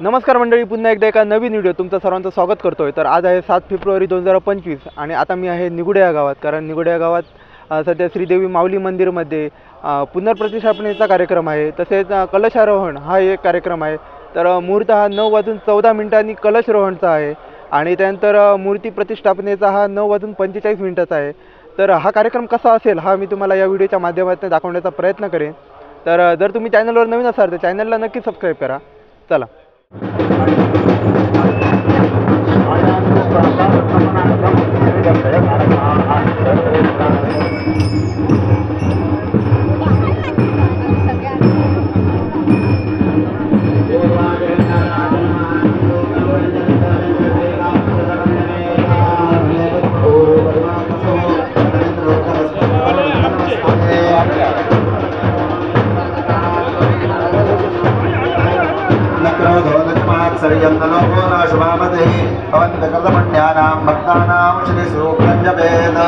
नमस्कार मंडळी, पुन्हा एकदा एका नवीन व्हिडिओ तुमचं सर्वांचं स्वागत करतोय। तर आज आहे 7 फेब्रुवारी 2025 आणि आता मी आहे निगुडे या गावात। कारण निगुडे या गावात सध्या श्रीदेवी माऊली मंदिरमध्ये पुनर्प्रतिष्ठापनेचा कार्यक्रम आहे, तसेच कलशारोहण हा एक कार्यक्रम आहे। तर मुहूर्त हा 9:14 कलशरोहणचा आहे आणि त्यानंतर मूर्ती प्रतिष्ठापनेचा हा 9:45 आहे। तर हा कार्यक्रम कसा असेल हा मी तुम्हाला या व्हिडिओच्या माध्यमातून दाखवण्याचा प्रयत्न करेन। तर जर तुम्ही चॅनलवर नवीन असाल तर चॅनलला नक्की सबस्क्राईब करा। चला। भक्तानां श्री सूक्तं जपेत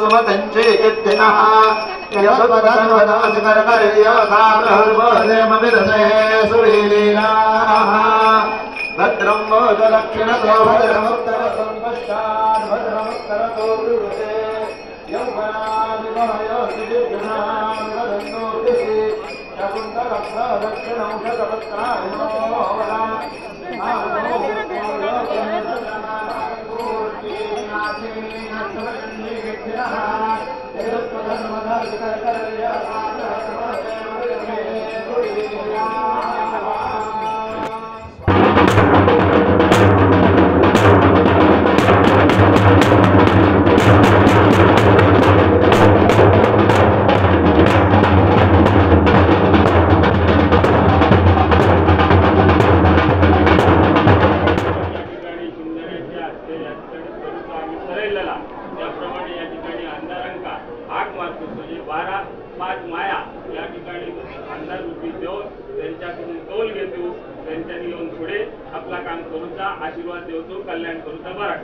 सुमतंचे कित्तिनः भद्रं मोदलक्षिणतो भद्रमुत्तरसंपश्चात् भद्रमुत्तरतो ब्रूते त्याप्रमाणे या ठिकाणी अंधारंका आग मारतो म्हणजे 12-5 माया या ठिकाणी अंधार रूपी देऊन त्यांच्याकडून कौल घेतो, त्यांच्यानी येऊन पुढे आपला काम करूचा आशीर्वाद देवतो, कल्याण करूचा बरा।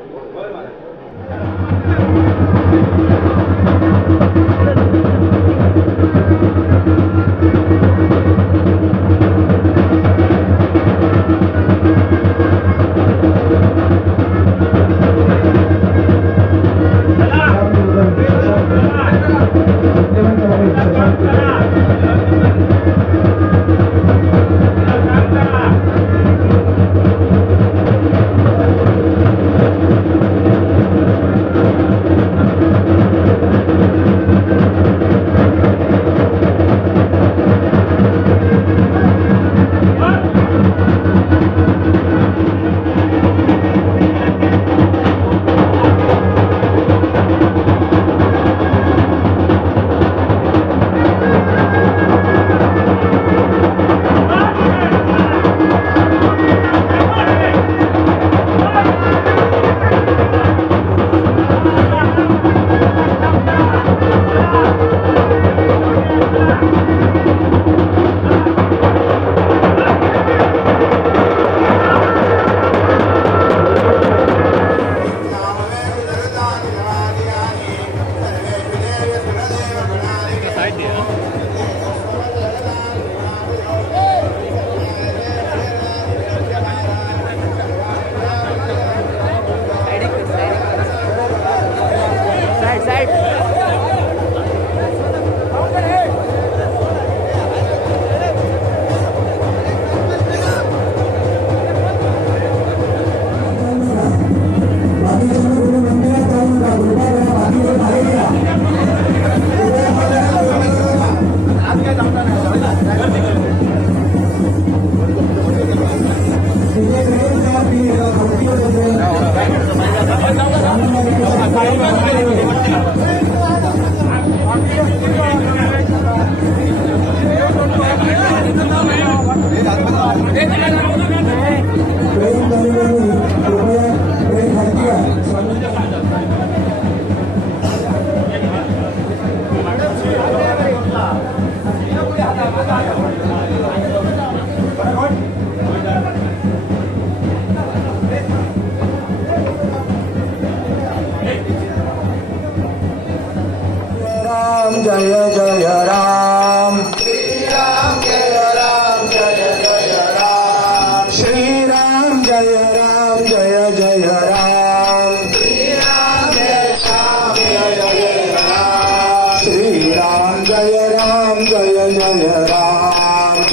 राम जय जय राम श्री राम जय राम जय जय राम श्री राम जय राम जय जय राम श्री राम जय राम जय जय राम श्री राम जय राम जय जय राम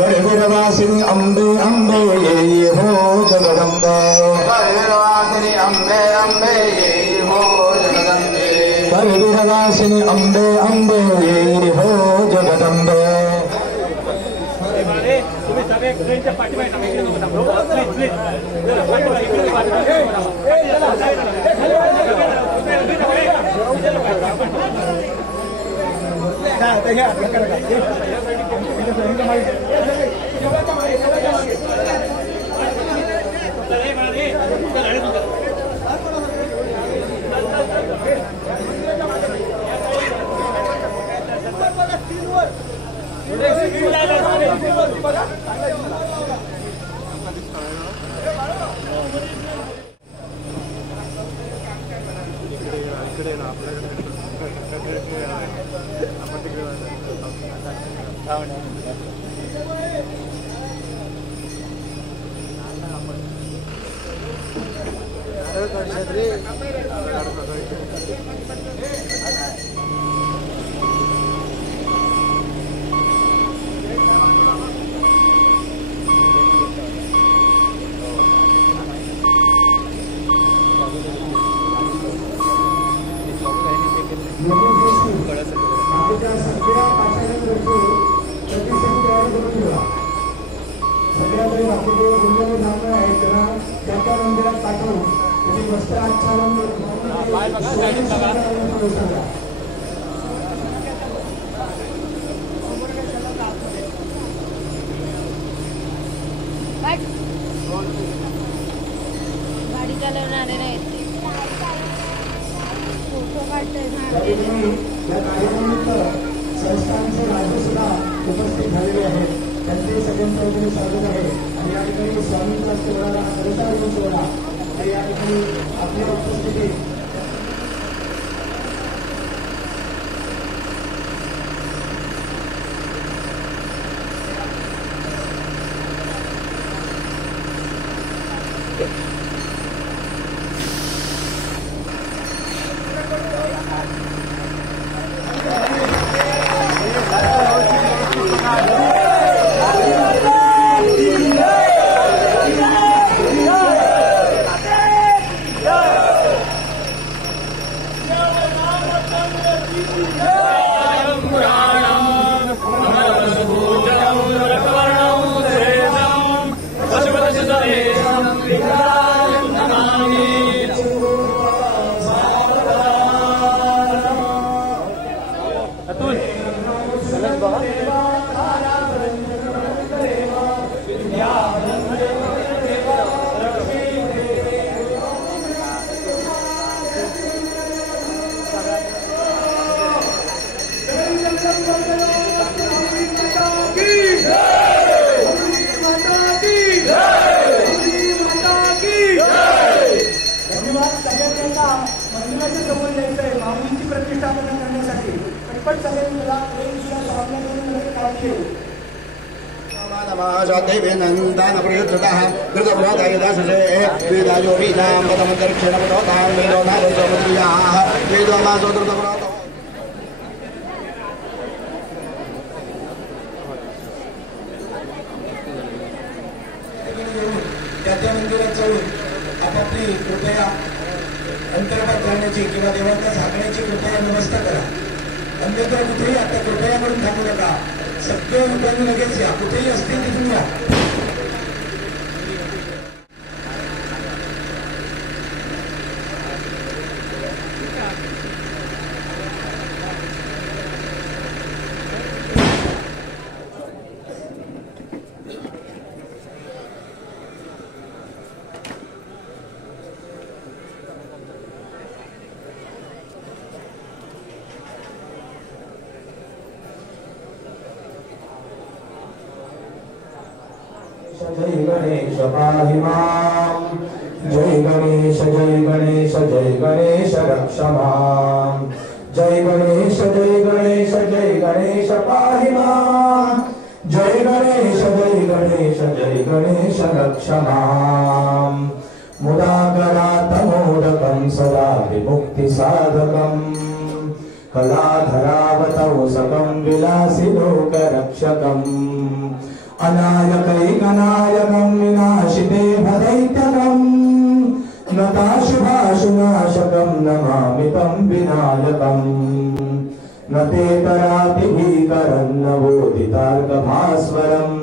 गढ़वासिनी अम्बे अम्बे ये हो जगदम्बे गढ़वासिनी अम्बे अम्बे ये हो जगदम्बे गढ़वासिनी अम्बे अम्बे ये हो जगदम्बे तुम्ही सगळे ट्रेनच्या पाठीमागे गाडी चालवणारे नाहीत फोटो काढतोय संस्थांचे राज्य सुद्धा उपस्थित झालेले आहेत. त्यांचे सगळ्यांचं वगैरे स्वागत आहे. आणि या ठिकाणी स्वामींचा सोहळा खरंच सोहळा आणि या ठिकाणी आपल्या उपस्थितीत त्या मंदिरात जाऊन आपापली कृपया अंतर्भात करण्याची किंवा देवांना झाकण्याची कृपया व्यवस्था करा. अन्यथा कुठेही आता कृपया म्हणून थांबू नका. सगळे लोकांनी लगेच या, कुठेही असतील तिथून या. जय गणेश पाहि मां जय गणेश जय गणेश रक्ष मां जय गणेश पाहि मां जय गणेश रक्ष मां मुदाकरात् मोदकं सदा विमुक्तिसाधकं कलाधरावतौसकं विलासिलोकरक्षकम् अनायकैकनायकं विनाशिदेवदैत्यकम् नताशुभाशुनाशकं नमामि तं विनायकम् न ते तरातिभीकरं न बोधितार्कभास्वरम्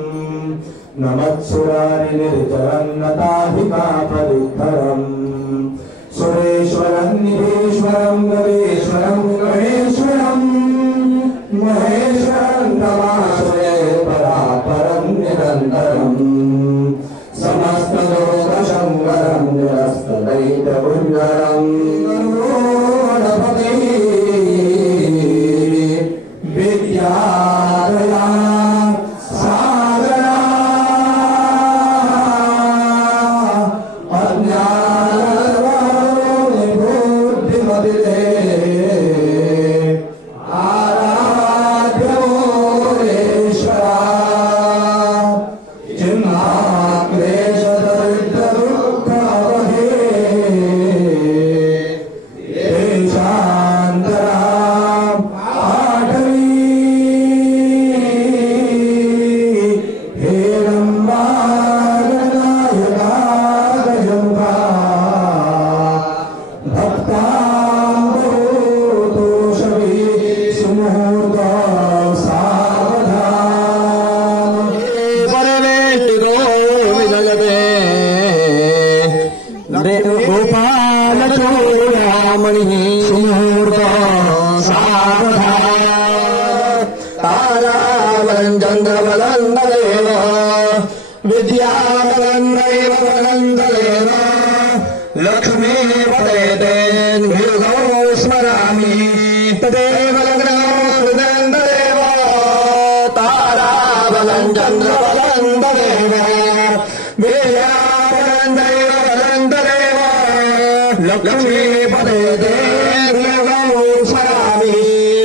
न मत्सुरारिनिर्जरं न ताधिकापरिद्धरम् सुरेश्वरं निधीश्वरं गवेश्वरं गणेश्वरं महेश्वरं तमाश्रये परापरं निरन्तरं समस्तलोकशङ्करं निरस्तदैत्यभुञ्जरं गणपते विद्यादया सागरा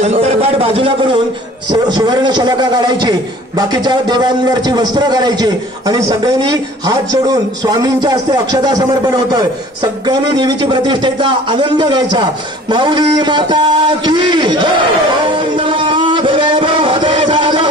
अंतरपाठ बाजूला करून सुवर्ण शलाका काढायची, बाकीच्या देवांवरची वस्त्र काढायची आणि सगळ्यांनी हात जोडून स्वामींच्या हस्ते अक्षता समर्पण होतोय. सगळ्यांनी देवीची प्रतिष्ठेचा आनंद घ्यायचा. माऊली माता की ओम नमो भगवते साधनाय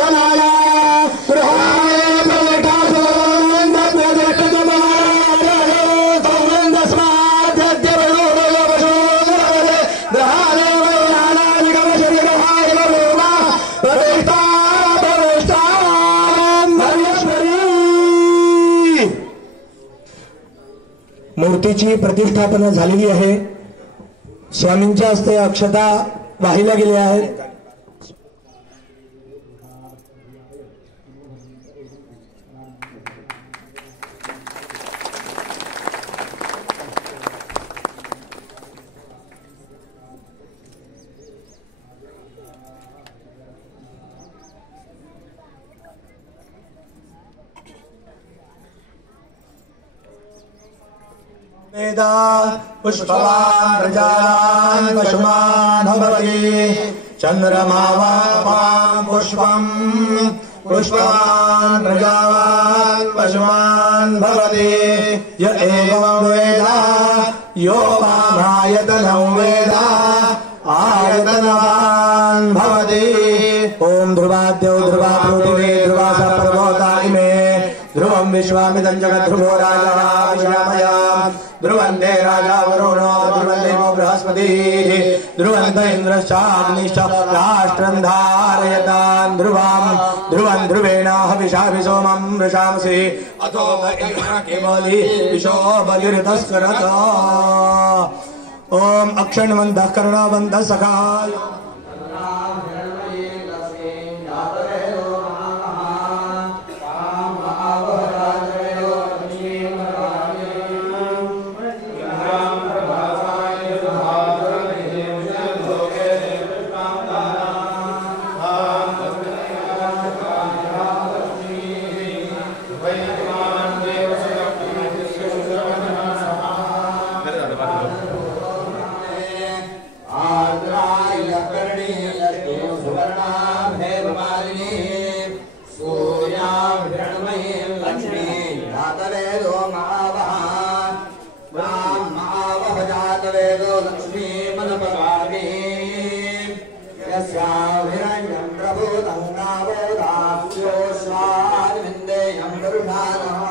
मूर्तीची प्रतिष्ठापना झालेली आहे. स्वामींच्या हस्ते अक्षता वाहिल्या गेल्या आहेत. वेदा पुष्पवान् प्रजावान् पशुमान् भवति चन्द्रमा वापां पुष्पं पुष्पवान् प्रजावान् पशुमान् भवति य एवं वेद यो मामायतनं वेद आयतनवान् भवति. ओम ध्रुवाद्यौ ध्रुवा पृथिवी ध्रुवा पर्वता इमे ध्रुवं विश्वामिदं जगद्ध्रुवो राजा विश्वामया ध्रुवन्ते राजा वरुणो ध्रुवन्देवो बृहस्पतिः ध्रुवन्त इन्द्रश्चाग्निश्च राष्ट्रं धारयतान् ध्रुवं ध्रुवं ध्रुवेण हविषा सोमं वृषांसि अतो केवली विशो बलिर्तस्करत. ओम अक्षण्वन्तः कर्णवन्तः सखाय जातवेदो महावः महावः जातवेदो लक्ष्मी मनपगामी यस्याभिरण्यं प्रभूतं नावोदास्यो स्वादिविन्देयं वरुणानः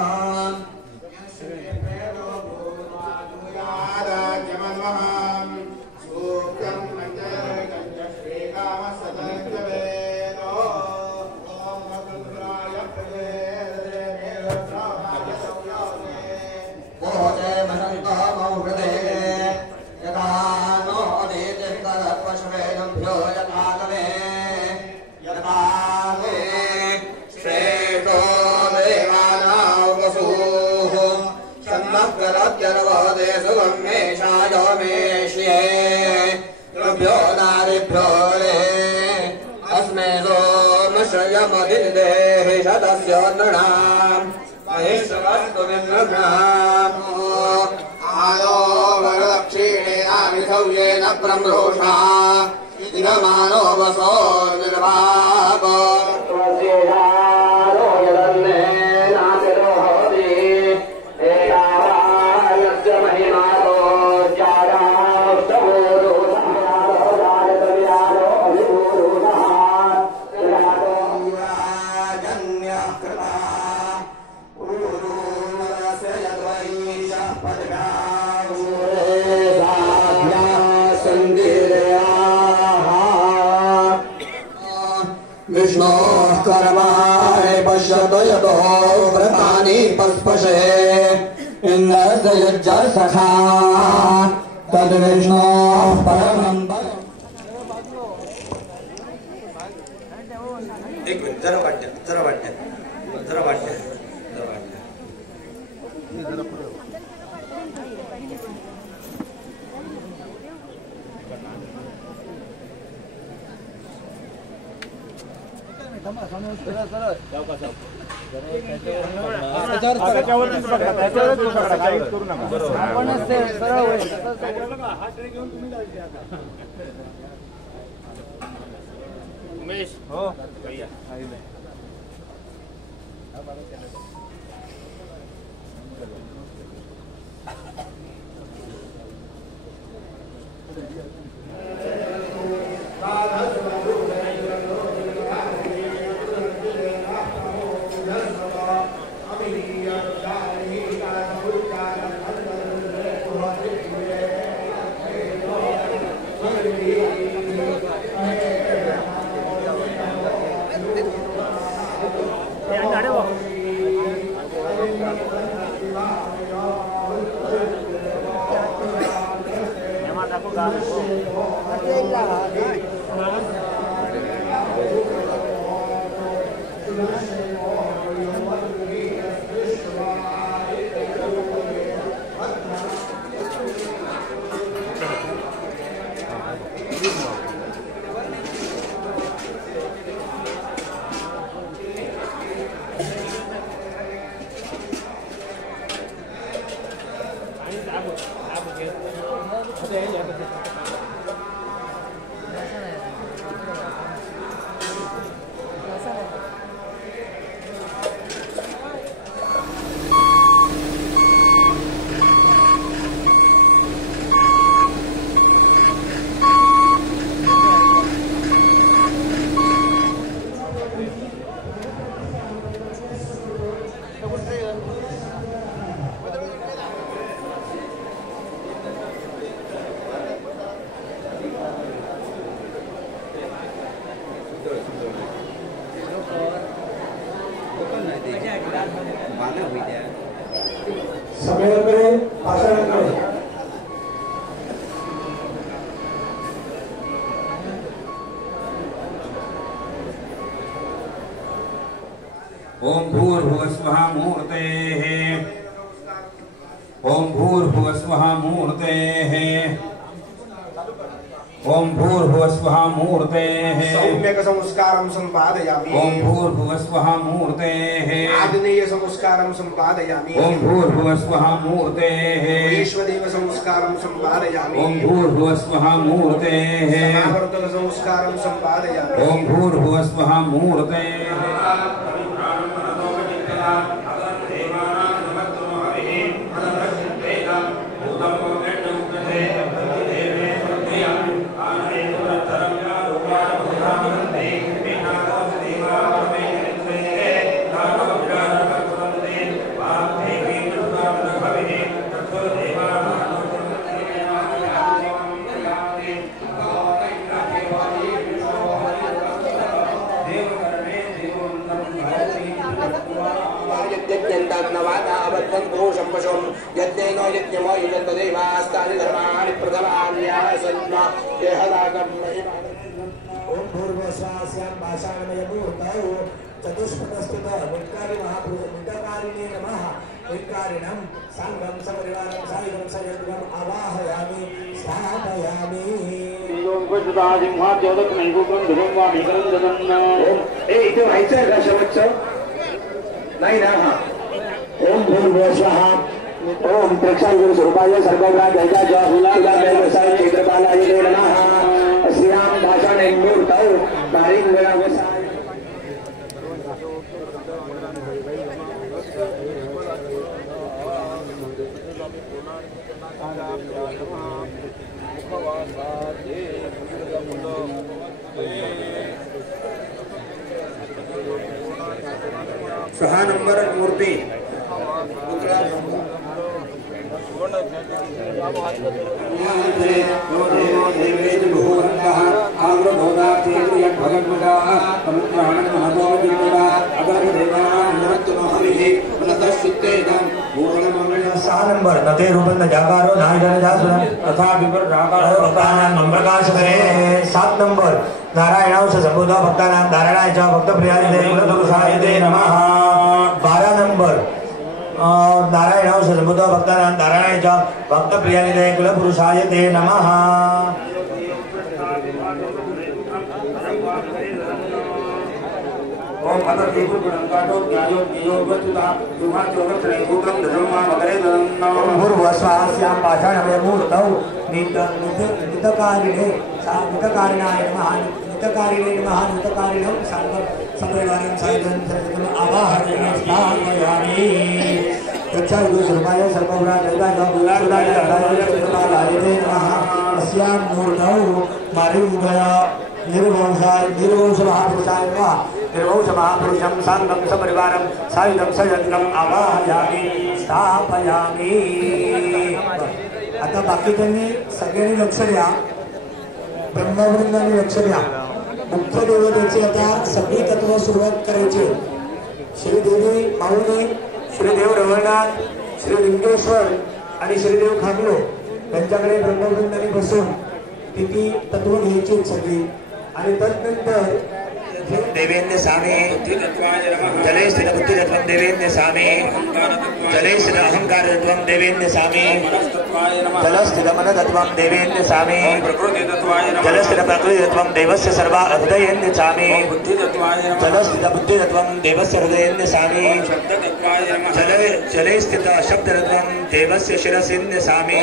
भ्यो नारिभ्यो अस्मे सोमश्रयमदिदेहि शतस्य नृणाम् महेश्वरस्तु विन्द्रघ्नाम् आयो वरदक्षिणेनाभिधव्येन ब्रह्मरोषा इदमानो वसो निर्वापो विष्णोः कर्माणि पश्यतो यतो व्रतानि पस्पशे इन्द्रस्य यज्ञसखा तद्विष्णोः परमं एक मिनिट जरा वाटते उमेश हो भैया ओम भूर्भुवस्वः मूर्तेः ओम भूर्भुवस्वः मूर्तेः ओम भूर्भुवस्वः मूर्तेः सौम्यक संस्कारं संपादयामि ओम भूर्भुवस्वः मूर्तेः आग्नेय संस्कारं संपादयामि ओम भूर्भुवस्वः मूर्तेः ईश्वदेव संस्कारं संपादयामि ओम भूर्भुवस्वः मूर्तेः समावर्तक संस्कारं संपादयामि ओम भूर्भुवस्वः मूर्तेः पुरुषं पशुं यज्ञेन यज्ञमो युजन्तदेवास्तानि धर्माणि प्रथमान्यासन्न देहदागं महिमानं ओम भूर्भुवस्वास्यां भाषाणमयमूर्तौ चतुष्पदस्थितः मुक्तारि महापुरुषमुक्ताकारिणे नमः मुक्तारिणं सांगं सपरिवारं सायुधं सयज्ञम् आवाहयामि स्थापयामि ओम इथे व्हायचं आहे का शेवटचं नाही ना हा ओम भूर्भुवस्वः ओम प्रेक्षागुरु स्वरूपाय सर्वग्राह जयजा फुला देवसाय क्षेत्रपालाय नमः श्रीराम भाषाणे मूर्तौ बारिंगरावसाय सहा नंबर मूर्ती सहा नंबर नते रूपन जागारो नायजन जासुरन तथा विपर रागारो भक्तानां नम्रकाश करे 7 नंबर नारायणांश संबोध भक्तानां नारायणाच्या भक्तप्रियाय कुलपुरुषाय ते नमः 12 नंबर नारायणांश संबोध भक्तानां नारायणाच्या भक्तप्रियाय कुलपुरुषाय ते नमः ओम अतर्ति गुणंकाटो ज्ञायो ज्ञेयो वचुता दुहा चोरत्रे भूतम धर्मा मकरे नमः ओम भूर्भुवस्वास्यां पाषाणमयमूर्तौ नितकारिणे नितकारिणाय नमः नितकारिणे नमः नितकारिणं सर्वं सपरिवारं सायुधं सर्वम् आवाहयामि स्थापयामि प्रक्षालु सर्वाय सर्वग्राह जयजा फुलाय क्षेत्रपालाय नमः अस्यां मूर्तौ मारिंगया निर्वंश महापुरुषाय नमः निर्वंश महापुरुषं सांगं सपरिवारं सायुधं सयज्ञम् आवाहयामि स्थापयामि आता बाकीच्यांनी सगळ्यांनी लक्ष द्या ब्रह्मवृंदाने लक्ष द्या मुख्य देवतेची आता सगळी तत्व सुरुवात करायची श्रीदेवी माऊली श्रीदेव रवळनाथ श्री लिंगेश्वर आणि श्रीदेव खांगलो त्यांच्याकडे ब्रह्मवृंदाने बसून ती तत्व घ्यायची सगळी आणि तदनंतर देवेन्द्र स्वामी जले स्थित बुद्धितत्वं देवेन्द्र स्वामी जले स्थित अहंकारतत्वं देवेन्द्र स्वामी जलस्थित मनतत्वं देवेन्द्र स्वामी जलस्थित प्रकृतितत्वं देवस्य सर्वा हृदयेन्द्र स्वामी जलस्थित बुद्धितत्वं देवस्य हृदयेन्द्र स्वामी जले स्थित शब्दतत्वं देवस्य शिरसेन्द्र स्वामी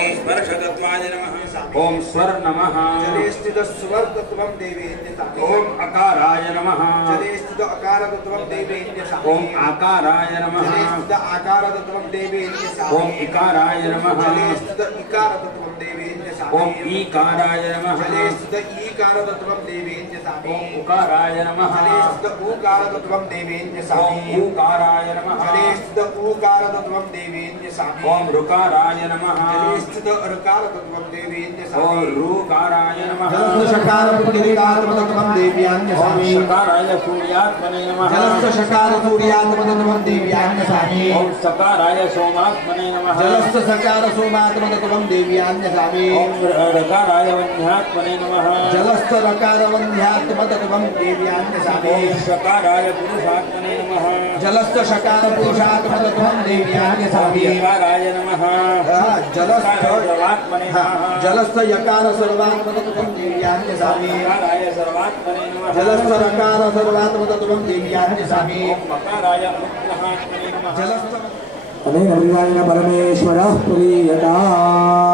ओम स्वर नमः जले स्थित स्वर तत्वं देवेन्द्र स्वामी ओम अकाराय नमः जले स्थित अकार तत्वं देवेन्द्र स्वामी ओम आकाराय नमः जले स्थित आकार तत्वं देवेन्द्र स्वामी ओम इकाराय नमः जले स्थित इकार तत्वं देवेन्द्र स्वामी ओम ईकाराय नमः जले स्थित ईकार तत्वं देवेन्द्र स्वामी ओम उकाराय नमः जले स्थित ऊकार तत्वं देवेन्द्र ओम स्वामी ऊकाराय नमः जले स्थित ऊकार तत्वं देवेन्द्र स्वामी ओम ऋकाराय नमः जले स्थित ऋकार तत्वं देवेन्द्र ओम स्वामी ऋकाराय नमः जलस्थ शकार पुण्यकात्मतत्वं देव्यान्य स्वामी शकाराय सूर्यात्मने नमः जलस्थ शकार सूर्यात्मतत्वं देव्यान्य स्वामी ओम सकाराय सोमात्मने नमः जलस्थ सकार सोमात्मतत्वं देव्यान्य स्वामी ओम रकाराय वन्यात्मने नमः जलस्थ रकार वन्यात्मतत्वं देव्यान्य स्वामी ओम शकाराय पुरुषात्मने नमः जलस्थ शकार पुरुषात्मतत्वं देव्यान्य स्वामी यकाराय नमः जलस्थ सर्वात्मने नमः जलस्थ यकार सर्वात्मतत्वं देव्यान्य स्वामी यकाराय सर्वात्मने नमः जलस्थ रकार सर्वात्मतत्वं देव्यान्य स्वामी ओम मकाराय मुक्तहात्मने नमः जलस्थ अनेन अभिवादिन परमेश्वरः पुरीयताम्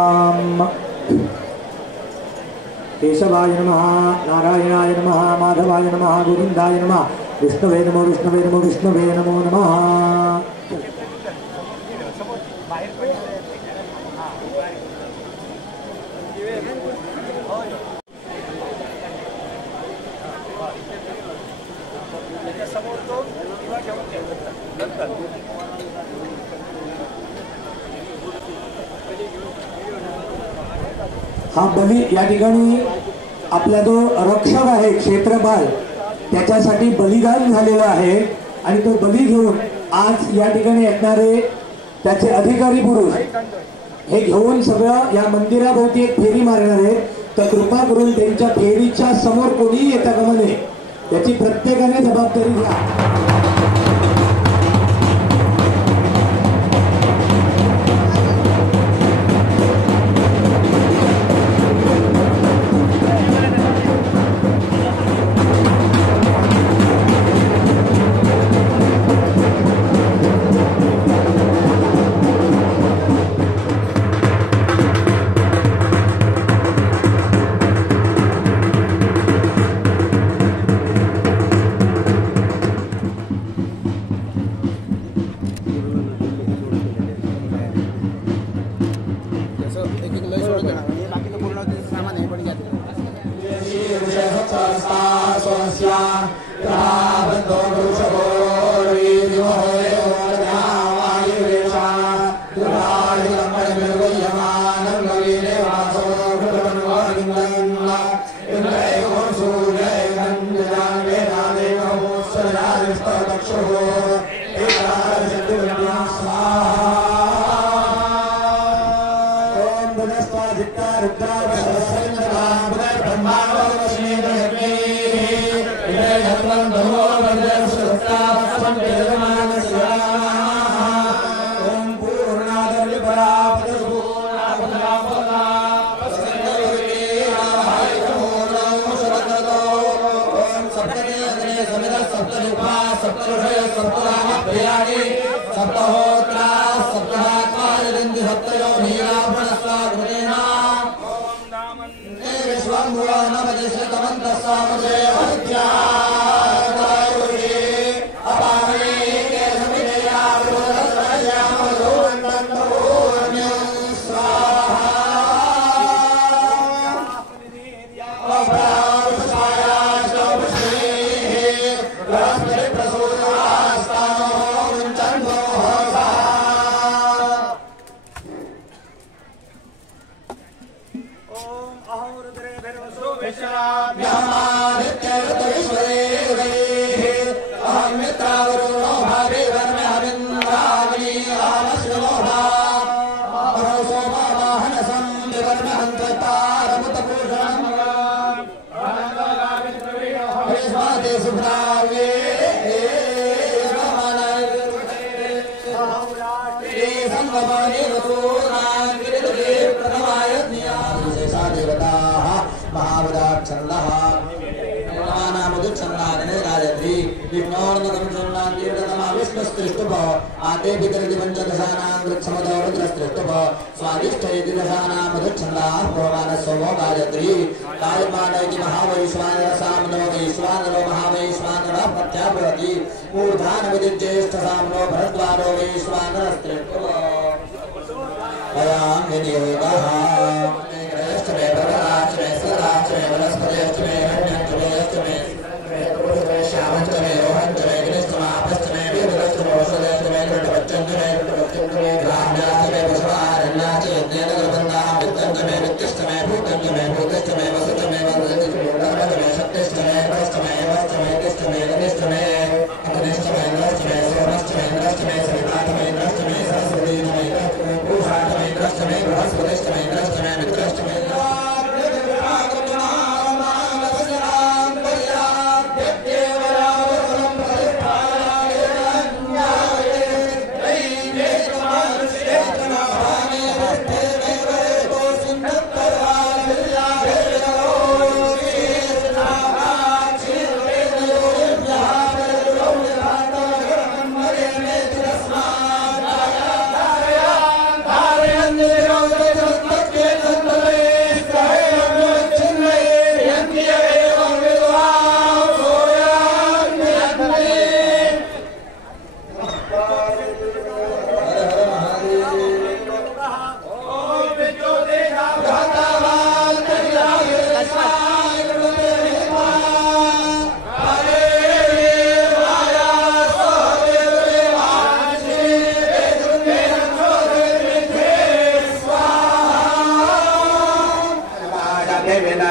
केशवाय नमः नारायणाय नमः माधवाय नमः गोविन्दाय नमः विष्णवे नमो विष्णवे नमो विष्णवे नमो नमः हा बली या ठिकाणी आपला जो रक्षक आहे क्षेत्रपाल त्याच्यासाठी बलिदान झालेलं आहे आणि तो बली घेऊन आज या ठिकाणी येणारे त्याचे अधिकारी पुरुष हे घेऊन सगळं या मंदिराभोवती एक फेरी मारणार आहेत. तर कृपा करून त्यांच्या फेरीच्या समोर कोणी येता कामा नये, त्याची प्रत्येकाने जबाबदारी घ्या. Namaste.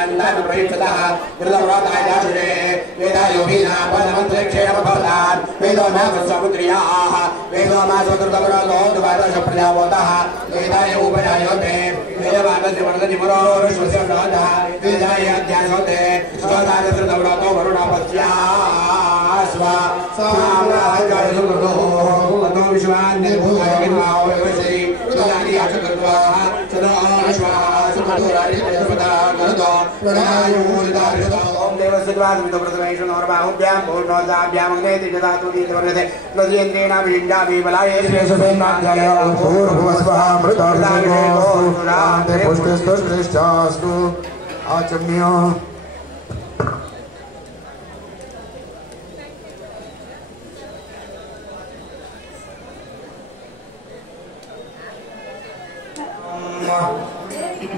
वेदान्तान् प्रयुक्तः कृतव्रताय दाशुरे वेदायोगिना पदमन्त्रक्षेमफलान् वेदो नाम समुद्रियाः वेदो मासकृतव्रतो द्वादश प्रजावतः वेदाय उपजायते वेदवादस्य वर्धति पुरोरुष्वस्य व्रतः वेदाय अध्यासोते स्वदानकृतव्रतो वरुणपत्यास्व साम्राज्यसुकृतो अतो विश्वान् निर्भूताय विद्वाओ विवशि कृतानि आचकृत्वा सदा विश्वाः सुकृतोरारिपदा करतो प्रणायोरिदारितो ओम देवस्यद्वादमितो प्रथमेषु नोर्बाहुभ्यां पूर्णोजाभ्यां अग्नेति ददातु दीतवर्णते नदीन्द्रेण विञ्जाभि बलाये श्रेयसुसेनाञ्जलय भूर्भुवस्वः मृतर्षिगोस्तु पुष्टिस्तुष्टिश्चास्तु आचम्य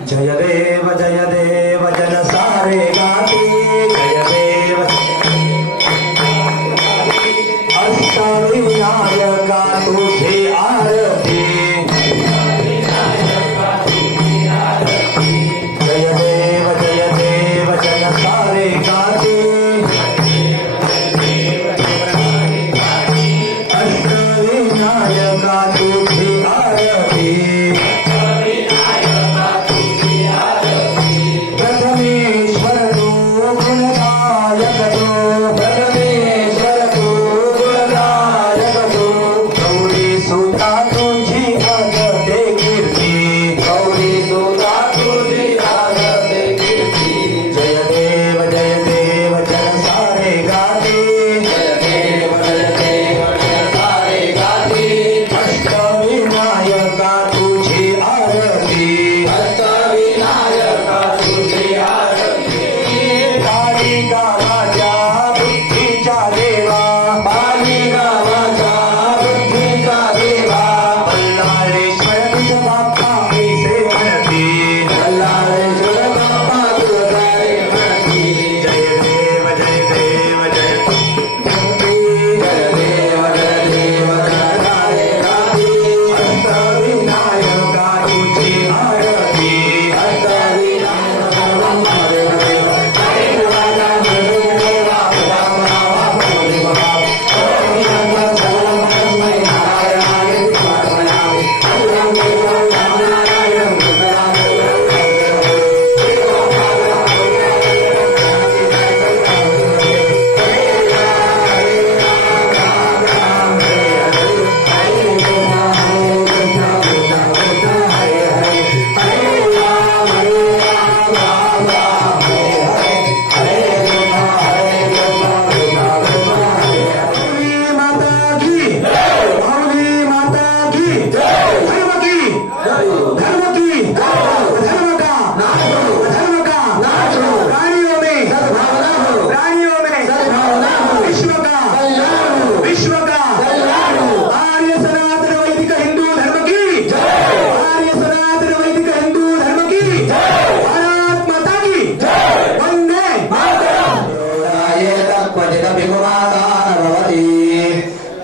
जय देव जन सारे गाते जय देव अष्टविनायका तुझे आरती जय देव जन सारे गाते अष्टविनायका तुझे आरती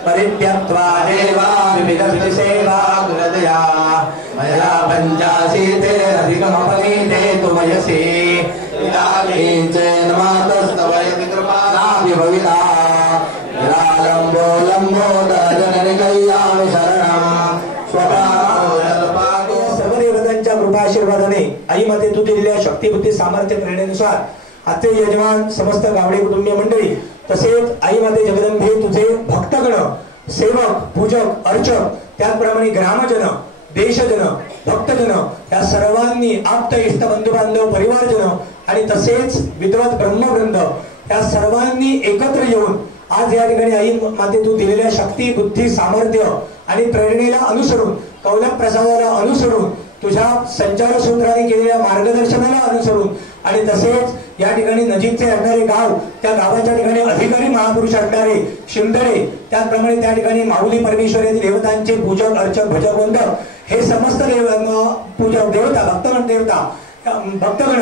परित्यक्त्वा देवा विविधविधि सेवा गुणदया मया पञ्चाशीते अधिकमपनीते तु वयसि इदानीञ्चे नमातस्तवयति कृपानाभिभविता निरालम्बो लम्बोदरजननिकय्यामि शरणं स्वपादो सर्वदेवतांच्या कृपाशीर्वादाने आई माते तू दिलेल्या शक्तिबुद्धी सामर्थ्य प्रेरणेनुसार आजचे यजमान समस्त गावडे कुटुंबीय मंडळी तसेच आई माते जगदंबे तुझे भक्तगण सेवक पूजक अर्चक त्याचप्रमाणे ग्रामजन देशजन भक्तजन या सर्वांनी आप्त इष्ट बंधू बांधव परिवारजन आणि तसेच विद्वत ब्रह्मवृंद या सर्वांनी एकत्र येऊन आज या ठिकाणी आई माते तू दिलेल्या शक्ती बुद्धी सामर्थ्य आणि प्रेरणेला अनुसरून कौलक प्रसादाला अनुसरून तुझ्या संचार सूत्राने केलेल्या मार्गदर्शनाला अनुसरून आणि तसेच या ठिकाणी नजीकचे असणारे गाव त्या गावाच्या ठिकाणी अधिकारी महापुरुष असणारे शिंदरे त्याचप्रमाणे त्या ठिकाणी माऊली परमेश्वरी देवतांचे पूजक अर्चक भजक वृंद हे समस्त पूजक देवता भक्तगण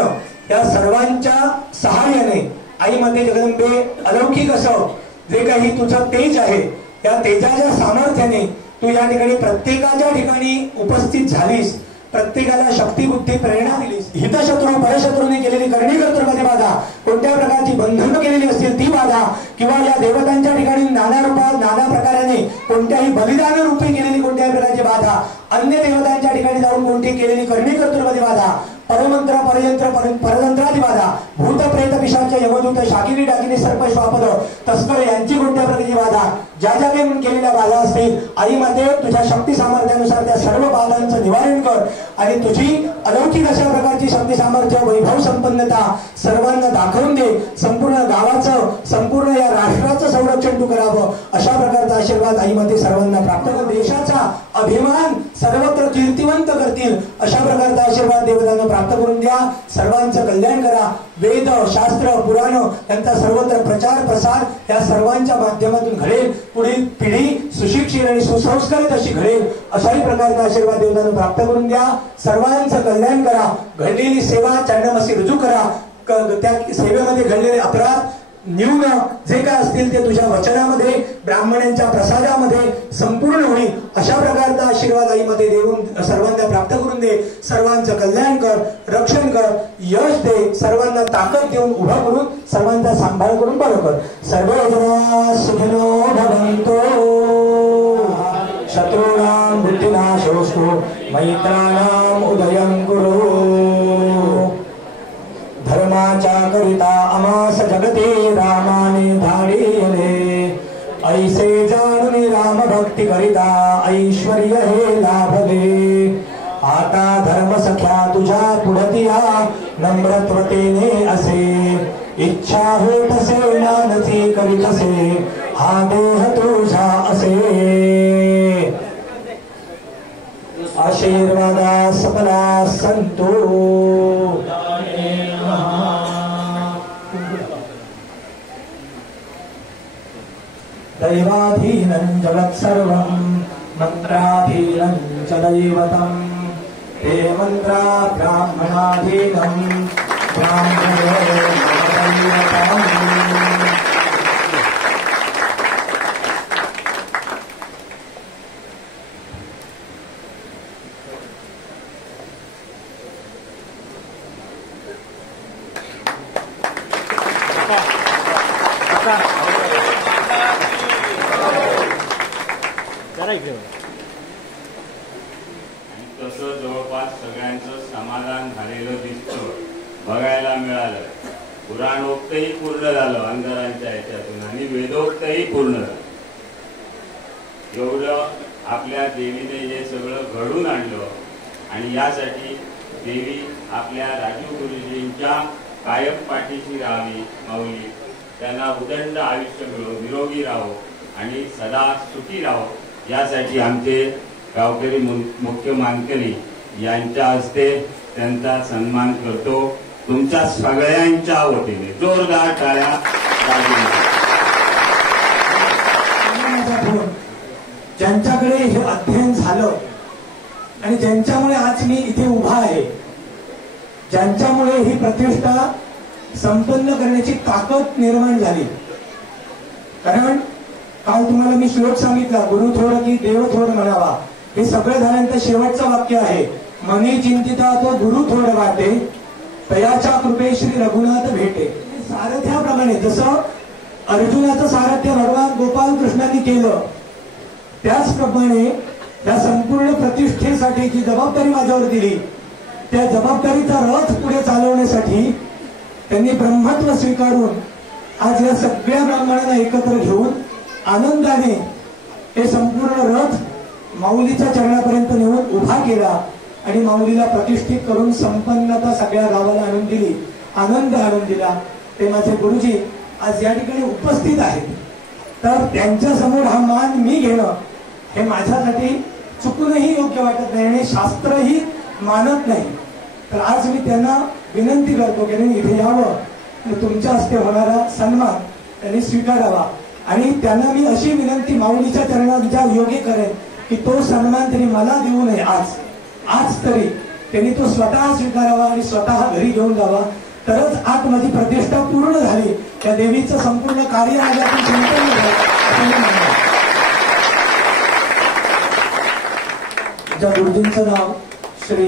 या सर्वांच्या सहाय्याने आई माते जगदंबे अलौकिक असं जे काही तुझं तेज आहे त्या तेजाच्या सामर्थ्याने तू या ठिकाणी प्रत्येकाच्या ठिकाणी उपस्थित झालीस प्रत्येकाला शक्ती बुद्धी प्रेरणा दिली. हितशत्रू परशत्रूने केलेली करणी कर्तृत्वाची बाधा, कोणत्या प्रकारची बंधनं केलेली असतील ती बाधा, किंवा या देवतांच्या ठिकाणी नाना रूपात नाना प्रकाराने कोणत्याही बलिदान रूपी केलेली कोणत्याही प्रकारची बाधा, अन्य देवतांच्या ठिकाणी जाऊन कोणती केलेली करणी कर्तृत्वाची बाधा, परमंत्र परयंत्र परतंत्रादी बाधा, भूत प्रेत पिशाच यमदूत शाकिनी डाकिनी सर्प श्वापद तस्कर यांची कोणत्या प्रकारची बाधा, ज्या ज्या काही केलेल्या बाधा असतील आई माते तुझ्या शक्ती सामर्थ्यानुसार त्या सर्व बाधांचं निवारण कर आणि तुझी अलौकिक अशा प्रकारची शक्ती सामर्थ्य वैभव संपन्नता सर्वांना दाखवून दे. संपूर्ण गावाचं संपूर्ण या राष्ट्राचं संरक्षण तू करावं अशा प्रकारचा आशीर्वाद आई माते सर्वांना प्राप्त कर. देशाचा अभिमान सर्वत्र कीर्तिवंत करतील अशा प्रकारचा आशीर्वाद देवतांना प्राप्त करून द्या. सर्वांचं कल्याण करा. वेद शास्त्र पुराण यांचा सर्वत्र प्रचार प्रसार या सर्वांच्या माध्यमातून घडेल. पुढील पिढी सुशिक्षित आणि सुसंस्कारित अशी घडेल अशाही प्रकारचा आशीर्वाद देवतांना प्राप्त करून द्या. सर्वांचं कल्याण करा. घडलेली सेवा चरणामसी रुजू करा. त्या सेवेमध्ये घडलेले अपराध न्यून जे काय असतील ते तुझ्या वचनामध्ये ब्राह्मणांच्या प्रसादामध्ये संपूर्ण होईल अशा प्रकारचा आशीर्वाद आई मध्ये देऊन सर्वांना प्राप्त करून दे. सर्वांचं कल्याण कर, रक्षण कर, यश दे. सर्वांना ताकद देऊन उभा करून सर्वांचा सांभाळ करून बरं कर. सर्वजना सुखिनो भवन्तु. शत्रूणां बुद्धिनाशोऽस्तु मैत्राणां उदयं कुरु. धर्माच्या करिता अमास जगते रामाने धाडिले. ऐसे जाणून राम भक्ती करिता ऐश्वर्य हे लाभले. आता धर्म सख्या तुझ्या पुढतिया नम्रत्वतेने असे. इच्छा होत असे नानसी करीत असे हा देह तुझा असे. आशीर्वादा सफला संतो. दैवाधीनं जगत् सर्वं मंत्राधीनं च दैवतं. ते मंत्रा ब्राह्मणाधीनं ब्राह्मणो दैवतं. तसं जवळपास सगळ्यांचं समाधान झालेलं दिसतं, बघायला मिळालं. पुराणोक्तही पूर्ण झालं अंधारांच्या ह्याच्यातून आणि वेदोक्तही पूर्ण झालं. एवढं आपल्या देवीने जे सगळं घडून आणलं आणि यासाठी देवी आपल्या राजीव गुरुजींच्या कायम पाठीशी राहावी. माऊली त्यांना उदंड आयुष्य मिळो, निरोगी राहो आणि सदा सुखी राहो यासाठी आमचे गावकरी मुख्य मानकरी यांच्या हस्ते त्यांचा सन्मान करतो. तुमच्या सगळ्यांच्या वतीने जोरदार टाळ्या. ज्यांच्याकडे हे अध्ययन झालं आणि ज्यांच्यामुळे आज मी इथे उभा आहे, ज्यांच्यामुळे ही प्रतिष्ठा संपन्न करण्याची ताकद निर्माण झाली. कारण काल तुम्हाला मी श्लोक सांगितला, गुरु थोड की देव थोड म्हणावा. हे सगळं झाल्यानंतर शेवटचं वाक्य आहे, मनी चिंतिता तो गुरु थोड वाटे, तयाच्या कृपे श्री रघुनाथ भेटे. सारथ्याप्रमाणे जसं अर्जुनाचं सारथ्य भगवान गोपाल कृष्णांनी केलं, त्याचप्रमाणे या संपूर्ण प्रतिष्ठेसाठी जी जबाबदारी माझ्यावर दिली, त्या जबाबदारीचा रथ पुढे चालवण्यासाठी त्यांनी ब्रह्मत्व स्वीकारून आज या सगळ्या ब्राह्मणांना एकत्र घेऊन आनंदाने हे संपूर्ण रथ माऊलीच्या चरणापर्यंत नेऊन उभा केला आणि माऊलीला प्रतिष्ठित करून संपन्नता सगळ्या गावाला आणून दिली, आनंद आणून दिला. ते माझे गुरुजी आज या ठिकाणी उपस्थित आहेत. तर त्यांच्या समोर हा मान मी घेणं हे माझ्यासाठी चुकूनही योग्य वाटत नाही आणि शास्त्रही मानत नाही. तर आज मी त्यांना विनंती करतो की त्यांनी इथे यावं आणि तुमच्या हस्ते होणारा सन्मान त्यांनी स्वीकारावा. आणि त्यांना मी अशी विनंती माऊलीच्या चरणांच्या योगी करेन की तो सन्मान त्यांनी मला देऊ नये. आज तरी त्यांनी तो स्वतः स्वीकारावा आणि स्वतः घरी घेऊन जावा. तरच आज माझी प्रतिष्ठा पूर्ण झाली, त्या देवीचं संपूर्ण कार्य माझ्यातून संपन्न झालं. ज्या गुरुजींचं नाव श्री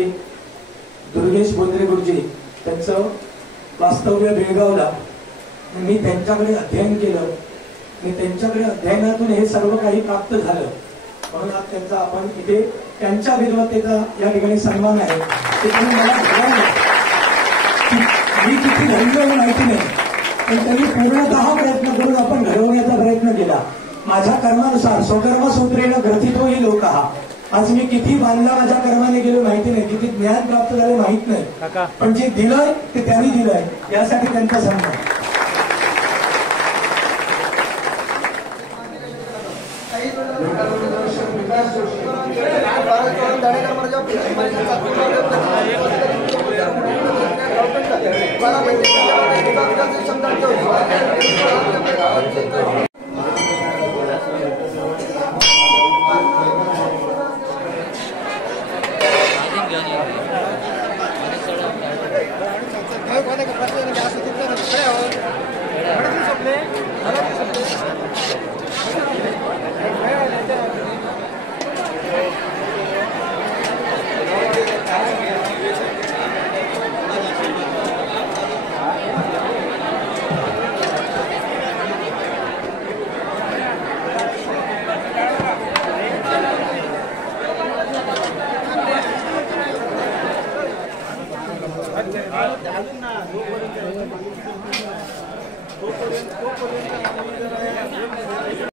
दुर्गेश बोंद्रे गुरुजी त्यांचं वास्तव्य बेळगावला. मी त्यांच्याकडे अध्ययन केलं आणि त्यांच्याकडे अध्ययनातून हे सर्व काही प्राप्त झालं. म्हणून आज त्यांचा आपण इथे त्यांच्या विद्वत्तेचा या ठिकाणी सन्मान आहे. ते त्यांनी मला घडवलं. मी किती घडलो हे माहिती नाही, पण त्यांनी पूर्णतः प्रयत्न करून आपण घडवण्याचा प्रयत्न केला. माझ्या कर्मानुसार स्वकर्म सूत्रेण ग्रथितो ही लोकः. आज मी किती बांधला माझ्या कर्माने गेलो माहिती नाही, किती ज्ञान प्राप्त झाले माहित नाही, पण जे दिलंय ते त्यांनी दिलंय, यासाठी त्यांचा सन्मान.